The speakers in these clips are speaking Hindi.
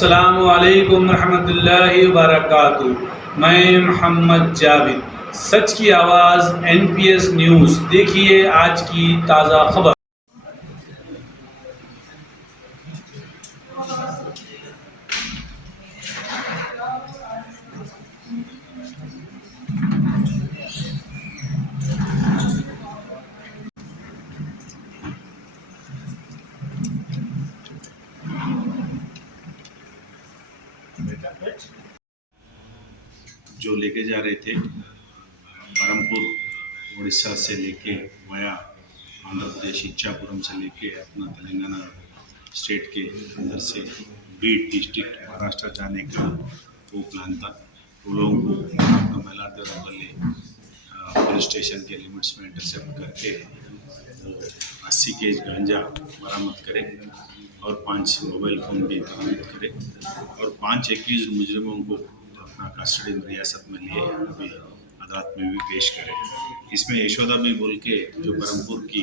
अस्सलामु अलैकुम रहमतुल्लाहि व बरकातुहू। मैं मोहम्मद जावेद, सच की आवाज़ NPS न्यूज़। देखिए आज की ताज़ा खबर। जो लेके जा रहे थे बरहमपुर उड़ीसा से लेके वया आंध्र प्रदेश इच्छापुरम से लेके अपना तेलंगाना स्टेट के अंदर से बीड डिस्ट्रिक्ट महाराष्ट्र जाने का वो प्लान था। वो लोगों को अपना मैलारपल्ली पुलिस स्टेशन के लिमिट्स में इंटरसेप्ट करके वो 80 केज गांजा बरामद करे और 5 मोबाइल फ़ोन भी बरामद करे और 5 एक्यूज मुजरिमों को अपना कस्टडी में रियासत में लिए अभी अदालत में भी पेश करे। इसमें यशोदा भी बोल के जो बरहमपुर की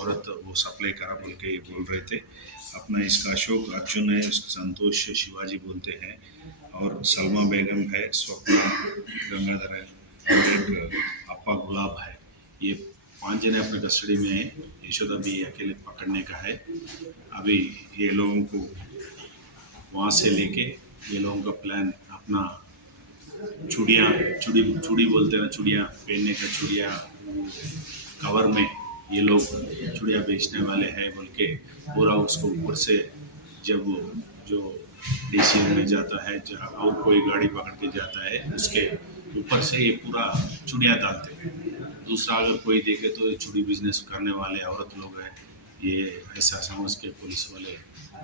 औरत वो सप्लाई करा बोल के ये बोल रहे थे। अपना इसका अशोक अर्जुन है, उसका संतोष शिवाजी बोलते हैं और सलमा बेगम है, स्वप्ना गंगाधर है और एक अप्पा गुलाब है। ये 5 जने अपने कस्टडी में हैं। यशोदा भी अकेले पकड़ने का है। अभी ये लोगों को वहाँ से लेके ये लोगों का प्लान अपना चूड़ी बोलते हैं ना, चूड़ियाँ पहनने का चूड़ियाँ कवर में ये लोग चूड़ियाँ बेचने वाले हैं बोल के पूरा उसको ऊपर से जब वो जो DCM में जाता है जहाँ और कोई गाड़ी पकड़ के जाता है उसके ऊपर से ये पूरा चूड़ियाँ डालते हैं। दूसरा अगर कोई देखे तो ये चूड़ी बिजनेस करने वाले औरत लोग हैं, ये ऐसा समझ के पुलिस वाले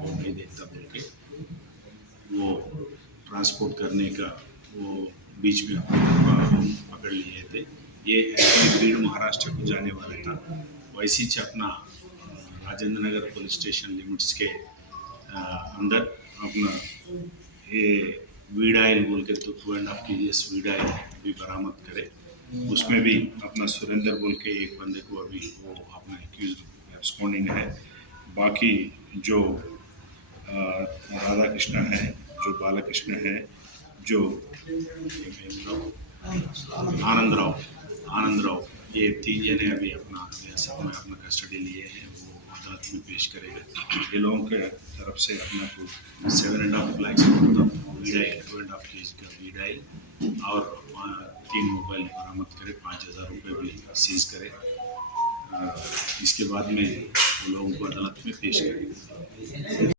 वो नहीं देखता बोल के वो ट्रांसपोर्ट करने का वो बीच में पकड़ लिए थे। ये एक्चुअली बीड महाराष्ट्र को जाने वाला था। वैसी अपना Rajendra Nagar police station limits के अंदर अपना ये वीड आयल बोल के तो 2.5 kg वीड आयल भी बरामद करे। उसमें भी अपना सुरेंद्र बोल के एक बंदे को अभी वो अपना एक्यूज एब्सकॉन्डिंग है। बाकी जो राधा कृष्ण है, जो बालकृष्ण है, जो आनंद राव, ये 3 जने अभी अपना रियासत में अपना कस्टडी लिए हैं। वो अदालत में पेश करेगा। ये लोगों के तरफ से अपना को 7.5 लाख वीडाइल 2.5 kg का वीडाइल और 3 मोबाइल बरामद करे, 5,000 रुपये भी सीज करे। इसके बाद में लोगों को अदालत में पेश करेंगे।